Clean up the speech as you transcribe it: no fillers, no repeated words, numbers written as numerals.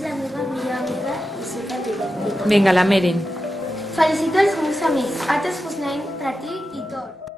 És la meva millor amiga i superdivertida. Vinga, la Merin. Felicito els meus amics. Altres fosnaim, Pratí i Tor.